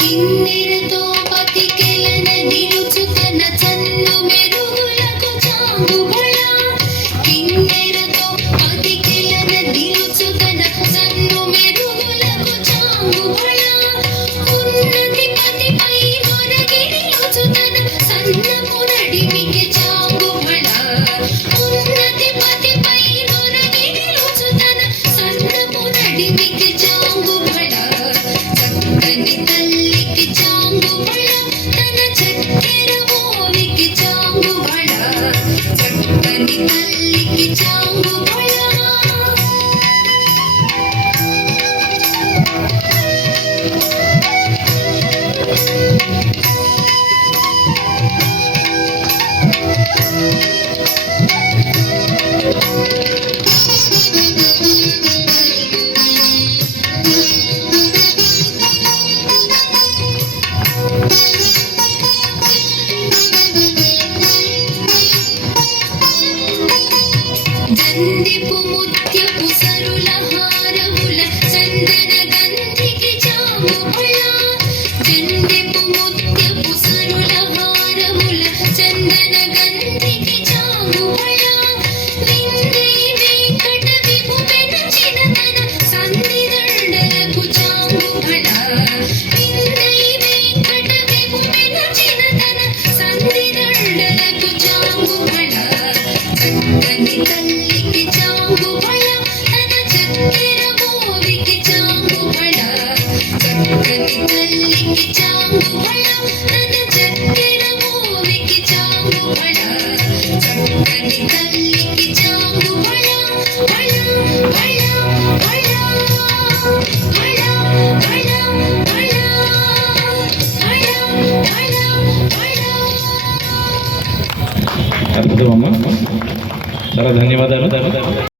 కిన్నెరతో పతికెలన నిలుచుతన చన్ను మెరుగులకు చాంగుబళ కిన్నెరతో పతికెలన నిలుచుతన చన్ను మెరుగులకు చాంగుబళ ఉన్నతి పతిపై నొరగి నిలుచుతన సన్నపు నడిమికి చాంగుబళ ఉన్నతి పతిపై నొరగి నిలుచుతన సన్నపు నడిమికి చాంగుబళ చక్కని తల్లికి చాంగుబళ తన చక్కెర మోవికి చాంగుబళ చక్కని తల్లికి చాంగుబళ జందిపు ముత్యపు సరుల హారముల చందన గంధికి చాంగుబళ జందిపు ముత్యపు సరుల హారముల చందన గంధికి చాంగుబళ విందై వెంకట విభు వెనచిన తన సంధిదండలకు చాంగుబళ విందై వెంకట విభు వెనచిన తన సంధిదండలకు చాంగుబళ చక్కని తల్లికి చాంగుబళ తన చక్కెర మోవికి చాంగుబళ చక్కని తల్లికి చాంగుబళ తన చక్కెర మోవికి చాంగుబళ చక్కని తల్లికి చాంగుబళ బళ బళ బళ బళ బళ బళ బళ బళ బళ. అద్భుతం అమ్మా, చాలా ధన్యవాదాలు.